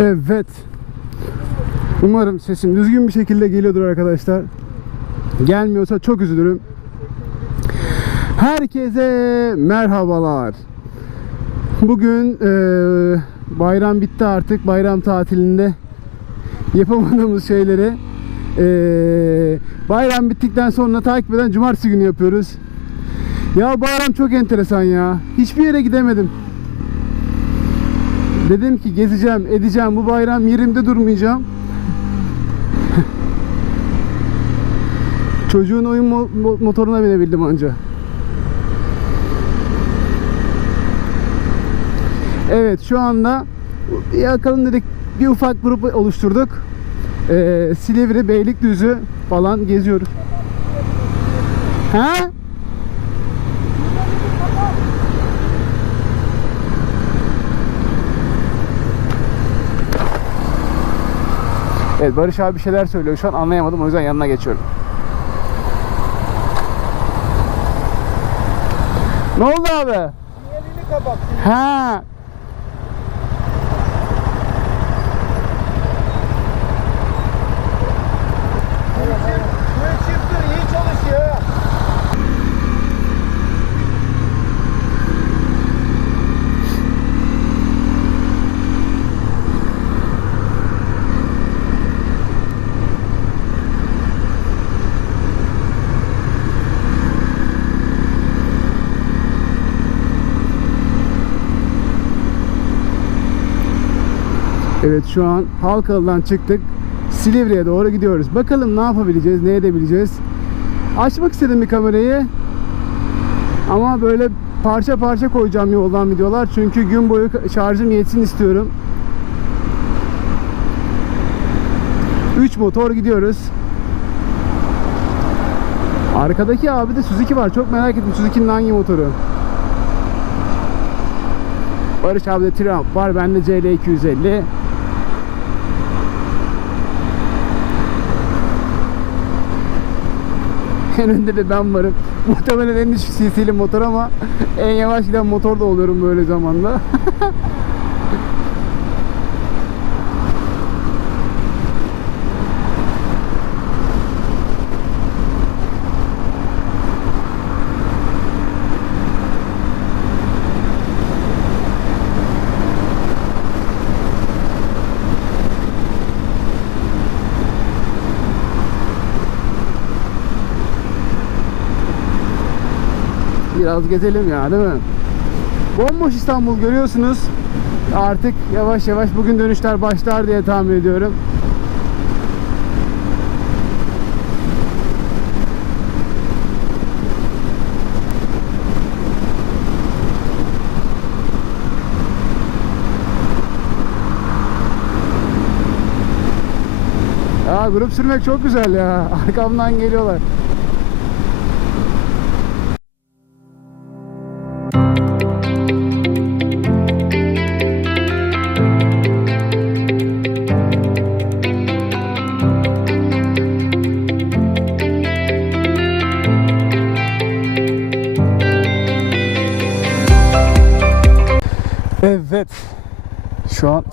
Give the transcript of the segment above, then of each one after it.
Evet. Umarım sesim düzgün bir şekilde geliyordur arkadaşlar. Gelmiyorsa çok üzülürüm. Herkese merhabalar. Bugün eee, bayram bitti artık. Bayram tatilinde yapamadığımız şeyleri eee, bayram bittikten sonra takip eden cumartesi günü yapıyoruz. Ya bayram çok enteresan ya. Hiçbir yere gidemedim. Dedim ki gezeceğim, edeceğim. Bu bayram yerimde durmayacağım. Çocuğun oyun mo- mo- motoruna binebildim anca. Evet şu anda yakalım dedik bir ufak grup oluşturduk. Ee, Silivri, Beylikdüzü falan geziyoruz. Ha? Evet Barış abi bir şeyler söylüyor. Şu an anlayamadım o yüzden yanına geçiyorum. Ne oldu abi? Elini kapat. Ha. Şuraya çifttir iyi çalışıyor. ha. Evet şu an Halkalı'dan çıktık. Silivri'ye doğru gidiyoruz. Bakalım ne yapabileceğiz, ne edebileceğiz. Açmak istedim bir kamerayı. Ama böyle parça parça koyacağım yoldan videolar. Çünkü gün boyu şarjım yetsin istiyorum. 3 motor gidiyoruz. Arkadaki abi de Suzuki var. Çok merak ettim Suzuki'nin hangi motoru. Barış abi de Triumph var. Bende CL250. En önde de ben varım. Muhtemelen en düşük CC'li motor ama en yavaş giden motor da oluyorum böyle zamanda. Biraz gezelim ya değil mi? Bomboş İstanbul görüyorsunuz. Artık yavaş yavaş bugün dönüşler başlar diye tahmin ediyorum. Ya grup sürmek çok güzel ya. Arkamdan geliyorlar.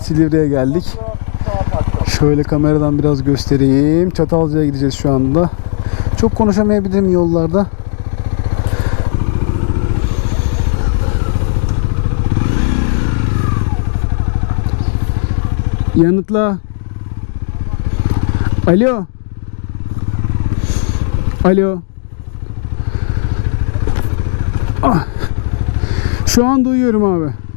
Silivri'ye geldik. Şöyle kameradan biraz göstereyim. Çatalca'ya gideceğiz şu anda. Çok konuşamayabilirim yollarda. Yanıtla. Alo. Alo. Ah. Şu an duyuyorum abi.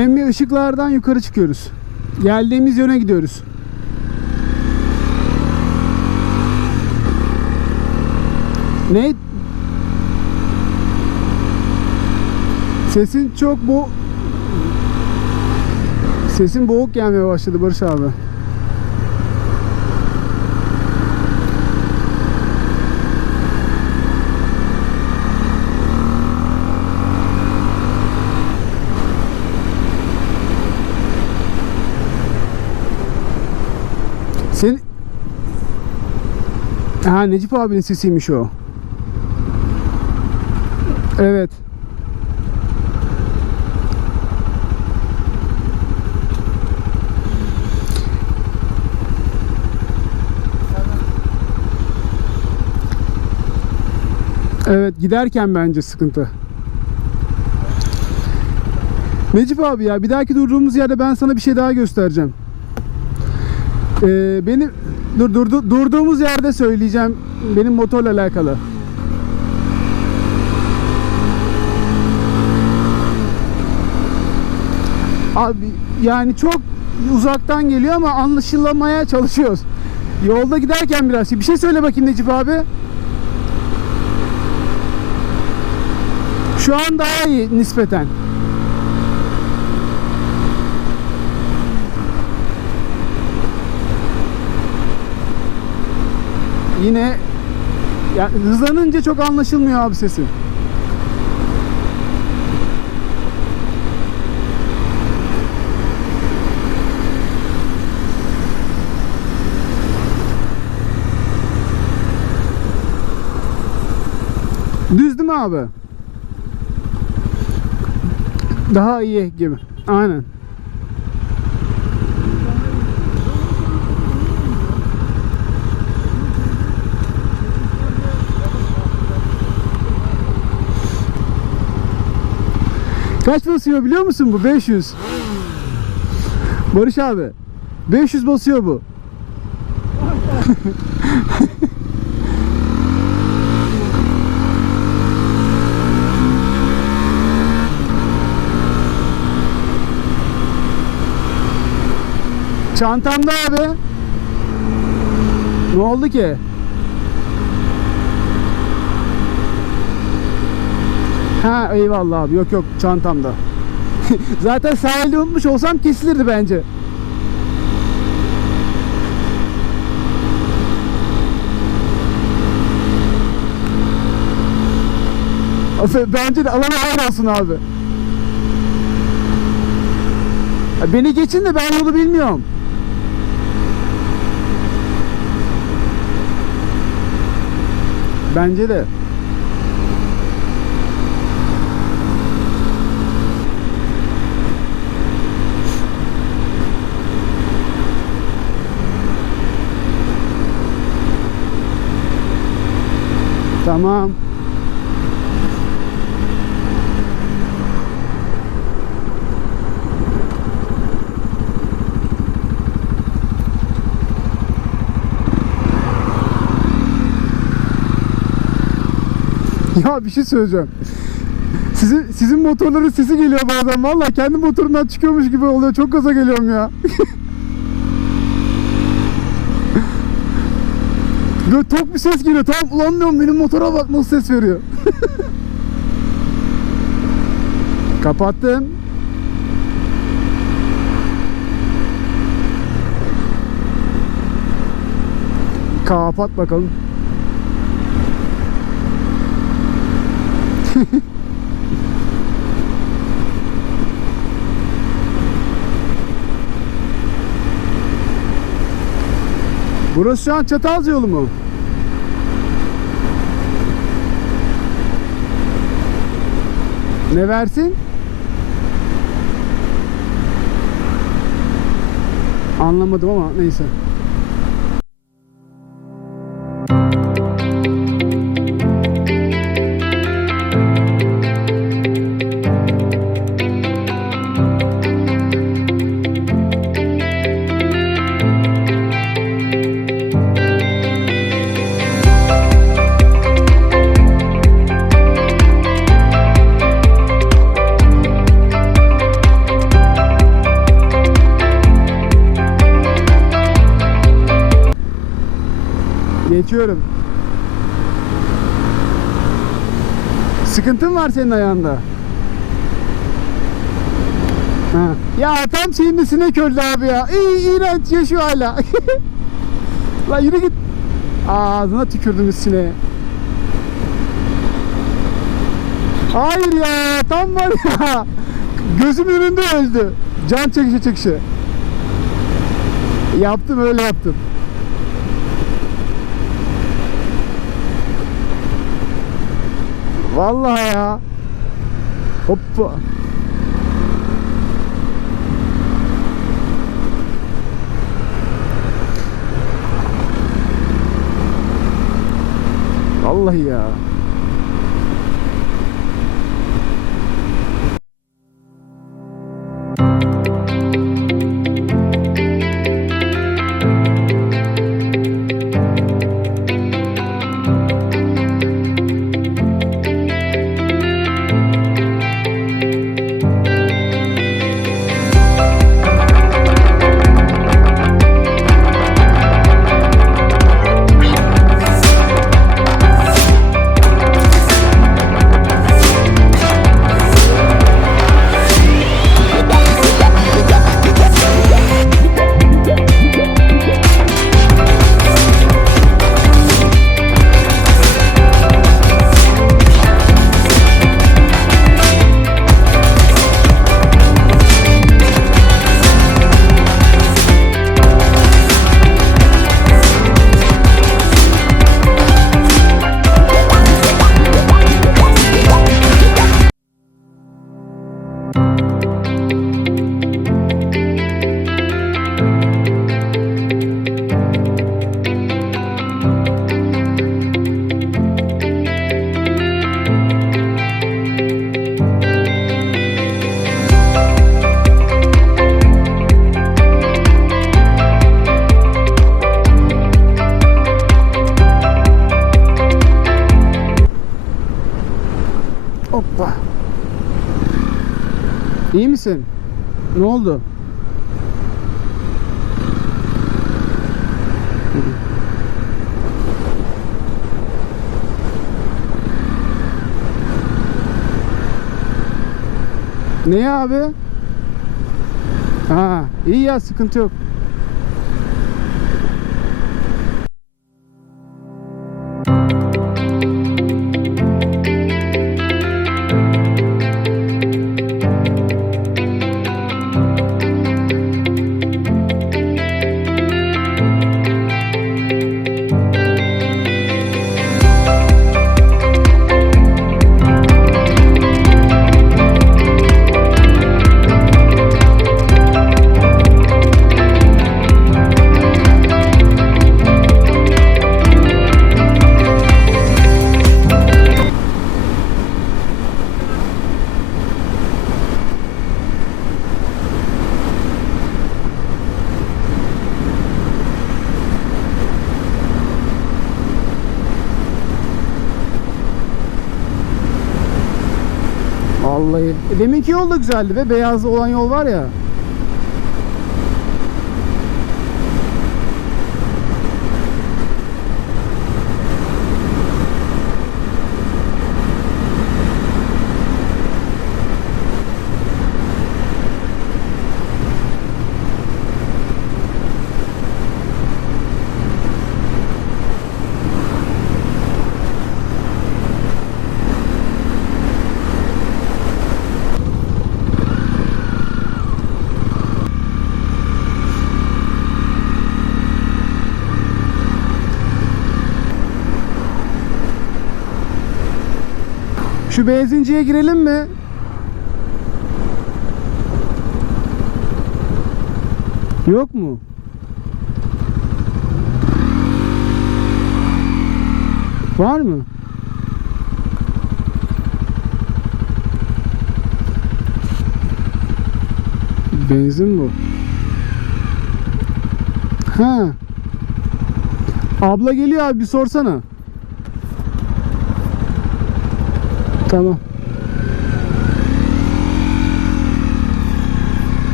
Emmi ışıklardan yukarı çıkıyoruz. Geldiğimiz yöne gidiyoruz. Ne? Sesin çok bu Sesin boğuk gelmeye başladı Barış abi. Ha Necip abinin sesiymiş o. Evet. Evet giderken bence sıkıntı. Necip abi ya bir dahaki durduğumuz yerde ben sana bir şey daha göstereceğim. Ee, benim dur, durdu, durduğumuz yerde söyleyeceğim benim motorla alakalı. Abi yani çok uzaktan geliyor ama anlaşılamaya çalışıyoruz. Yolda giderken biraz bir şey söyle bakayım Necip abi. Şu an daha iyi nispeten. Yine ya hızlanınca çok anlaşılmıyor abi sesi. Düz değil mi abi? Daha iyi gibi. Aynen. Kaç basıyor biliyor musun bu? 500. Barış abi. 500 basıyor bu. Çantamda abi. Ne oldu ki? Ha eyvallah abi. Yok yok çantamda. Zaten sahilde unutmuş olsam kesilirdi bence. Bence de alana hayır olsun abi. Beni geçin de ben yolu bilmiyorum. Bence de. Tamam. Ya bir şey söyleyeceğim. Sizin sizin motorların sesi geliyor bazen vallahi kendi motorumdan çıkıyormuş gibi oluyor. Çok gaza geliyorum ya. Böyle tok bir ses geliyor. Tamam ulan diyorum benim motora bak nasıl ses veriyor. Kapattım. Kapat bakalım. Burası şu an Çatalca yolu mu? Ne versin? Anlamadım ama neyse. Geçiyorum. Sıkıntın var senin ayağında. Ha. Ya tam şeyinde sinek öldü abi ya. İyi, iğrenç yaşıyor hala. Lan yürü git. Ağzına tükürdüm sineğe. Hayır ya tam var ya. Gözümün önünde öldü. Can çekişe çekişe. Yaptım öyle yaptım. Vallahi ya. Hoppa. Vallahi ya. Ne abi? Ha, iyi ya sıkıntı yok. E, Deminki yol da güzeldi be. Beyaz olan yol var ya. Şu benzinciye girelim mi? Yok mu? Var mı? Benzin bu. Ha. Abla geliyor abi bir sorsana. Tamam.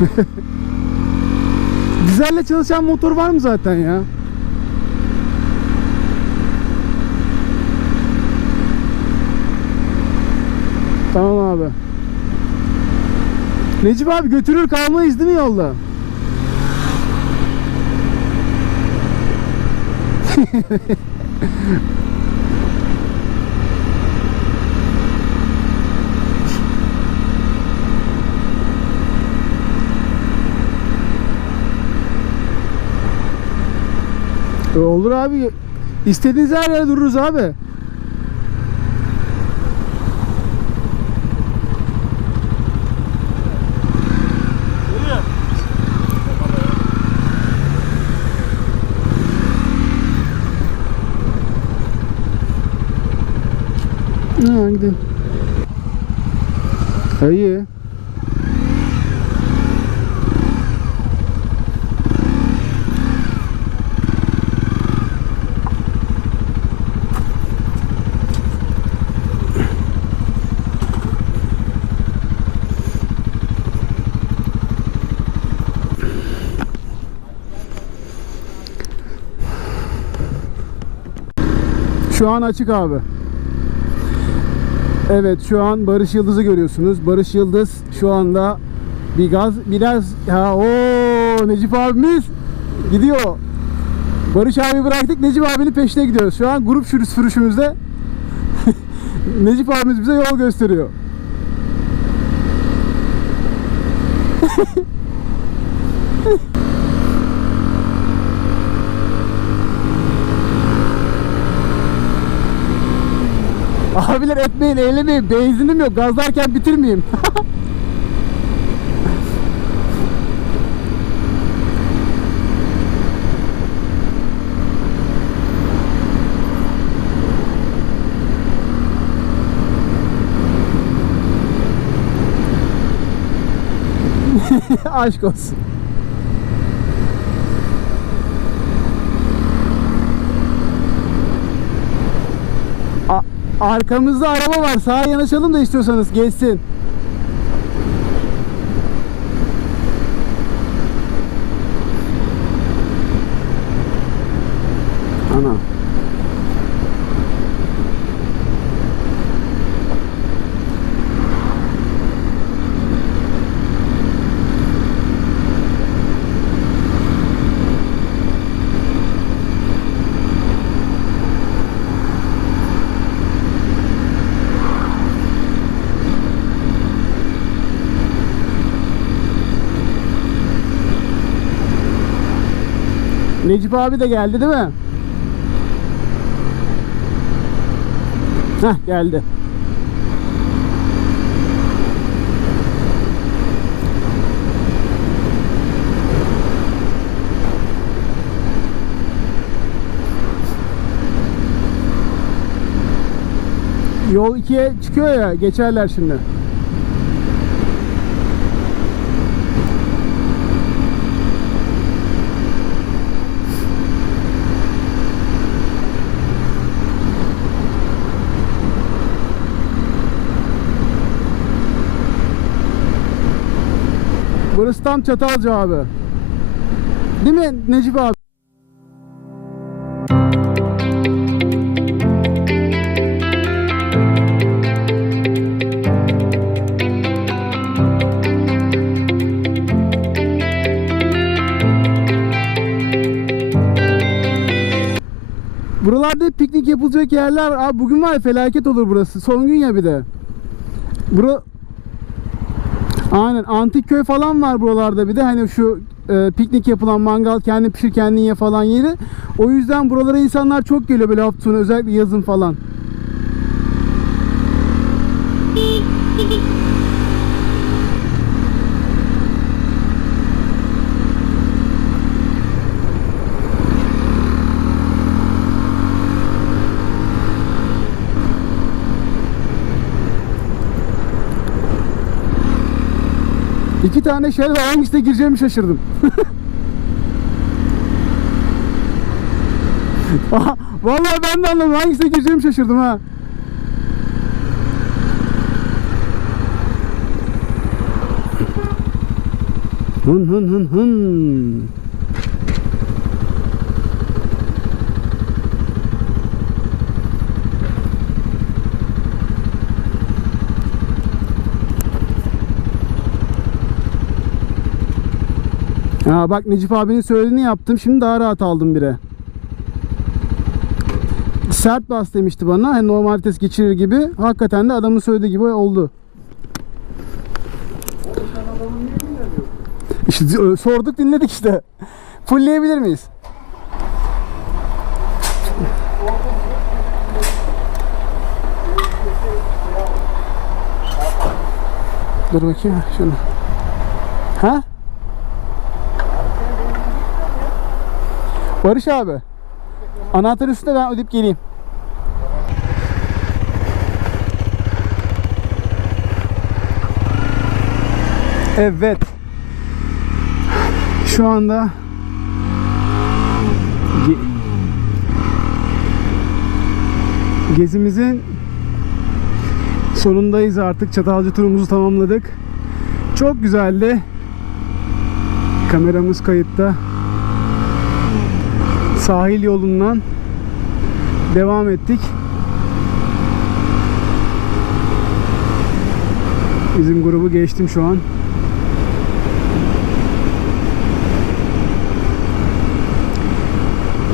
Dizelle çalışan motor var mı zaten ya? abi. Necip abi götürür kalmayız değil mi yolda? Olur abi. İstediğiniz her yerde dururuz abi. Ha gidelim. İyi. Şu an açık abi. Evet şu an Barış Yıldız'ı görüyorsunuz. Barış Yıldız şu anda bir gaz biraz ha o Necip abimiz gidiyor. Barış abi bıraktık Necip abinin peşine gidiyoruz. Şu an grup sürüş sürüşümüzde Necip abimiz bize yol gösteriyor. Abiler etmeyin, eylemeyin. Benzinim yok. Gazlarken bitirmeyeyim. Aşk olsun. Arkamızda araba var. Sağa yanaşalım da istiyorsanız geçsin. Necip abi de geldi değil mi? Heh geldi. Yol ikiye çıkıyor ya geçerler şimdi. Burası tam Çatalca abi. Değil mi Necip abi? Buralarda piknik yapılacak yerler var. Abi bugün var ya felaket olur burası. Son gün ya bir de. Bura Aynen antik köy falan var buralarda bir de hani şu e, piknik yapılan mangal kendi pişir kendin ye falan yeri. O yüzden buralara insanlar çok geliyor böyle hafta sonu özellikle yazın falan. Tane şey var hangisine gireceğimi şaşırdım. Vallahi ben de anlamadım hangisine gireceğimi şaşırdım ha. Hın hın hın hın. Ya bak Necip abinin söylediğini yaptım. Şimdi daha rahat aldım bire. Sert bas demişti bana. Hani normal vites geçirir gibi. Hakikaten de adamın söylediği gibi oldu. İşte e, sorduk dinledik işte. Fullleyebilir miyiz? Dur bakayım şunu. Ha? Barış abi. Anahtar üstünde ben ödeyip geleyim. Evet. Şu anda ge- gezimizin sonundayız artık. Çatalca turumuzu tamamladık. Çok güzeldi. Kameramız kayıtta. Sahil yolundan devam ettik. Bizim grubu geçtim şu an.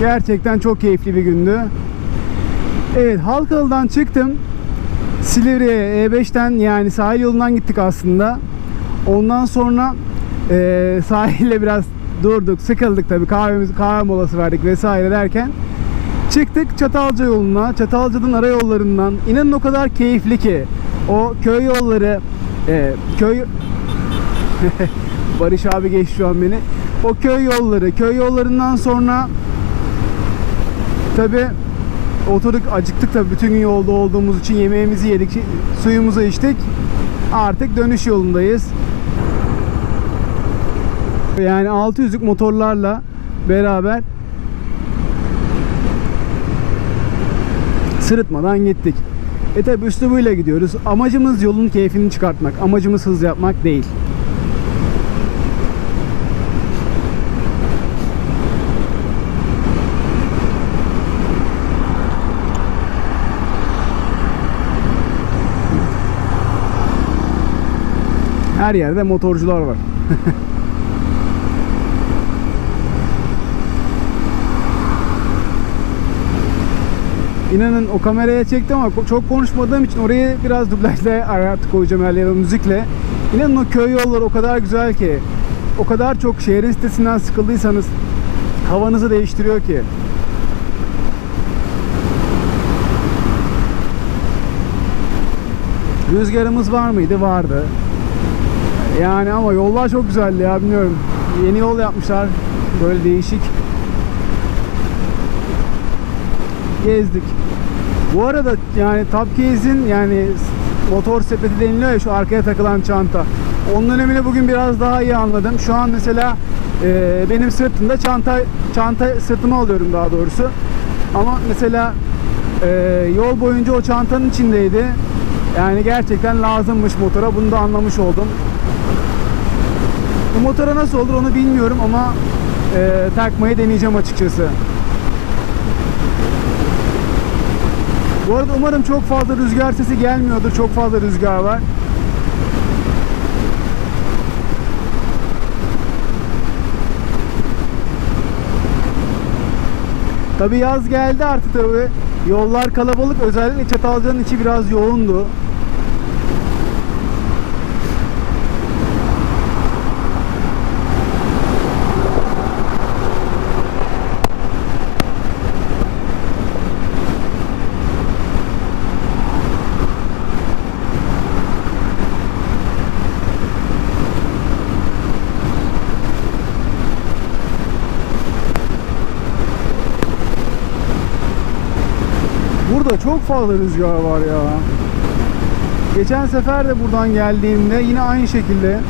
Gerçekten çok keyifli bir gündü. Evet Halkalı'dan çıktım. Silivri'ye E5'ten yani sahil yolundan gittik aslında. Ondan sonra eee sahilde biraz durduk, sıkıldık tabii kahvemiz kahve molası verdik vesaire derken çıktık Çatalca yoluna. Çatalca'nın ara yollarından. İnanın o kadar keyifli ki o köy yolları eee, köy Barış abi geçti şu an beni. O köy yolları, köy yollarından sonra tabi oturduk acıktık tabi bütün gün yolda olduğumuz için yemeğimizi yedik, suyumuzu içtik. Artık dönüş yolundayız. Yani 600'lük motorlarla beraber sırıtmadan gittik. E tabi üslubuyla gidiyoruz. Amacımız yolun keyfini çıkartmak. Amacımız hız yapmak değil. Her yerde motorcular var. İnanın o kameraya çektim ama çok konuşmadığım için orayı biraz dublajla artık koyacağım her yere müzikle. İnanın o köy yolları o kadar güzel ki. O kadar çok şehrin sitesinden sıkıldıysanız havanızı değiştiriyor ki. Rüzgarımız var mıydı? Vardı. Yani ama yollar çok güzeldi ya bilmiyorum. Yeni yol yapmışlar. Böyle değişik. Gezdik. Bu arada yani Case'in yani motor sepeti deniliyor ya şu arkaya takılan çanta. Onun önemini bugün biraz daha iyi anladım. Şu an mesela e, benim sırtımda çanta çanta sırtıma alıyorum daha doğrusu. Ama mesela e, yol boyunca o çantanın içindeydi. Yani gerçekten lazımmış motora. Bunu da anlamış oldum. Bu motora nasıl olur onu bilmiyorum ama e, takmayı deneyeceğim açıkçası. Bu arada umarım çok fazla rüzgar sesi gelmiyordur. Çok fazla rüzgar var. Tabi yaz geldi artık tabi. Yollar kalabalık. Özellikle Çatalca'nın içi biraz yoğundu. Burada çok fazla rüzgar var ya. Geçen sefer de buradan geldiğimde yine aynı şekilde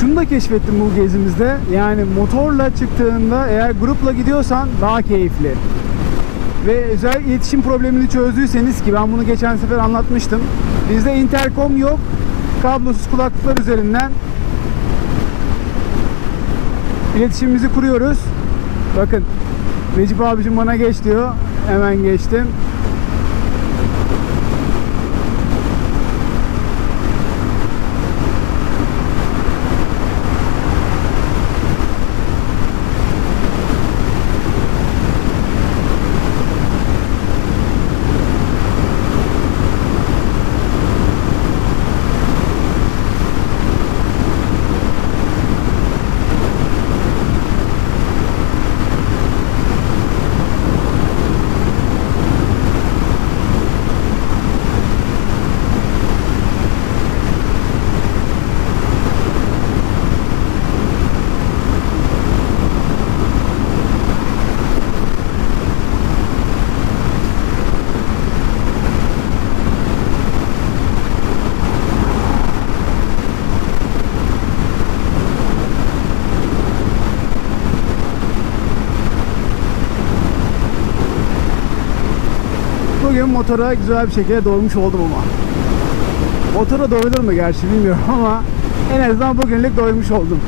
Şunu da keşfettim bu gezimizde. Yani motorla çıktığında eğer grupla gidiyorsan daha keyifli. Ve özel iletişim problemini çözdüyseniz ki ben bunu geçen sefer anlatmıştım. Bizde interkom yok. Kablosuz kulaklıklar üzerinden iletişimimizi kuruyoruz. Bakın Necip abicim bana geç diyor. Hemen geçtim. Bugün motora güzel bir şekilde doymuş oldum ama. Motora doyulur mu gerçi bilmiyorum ama en azından bugünlük doymuş oldum.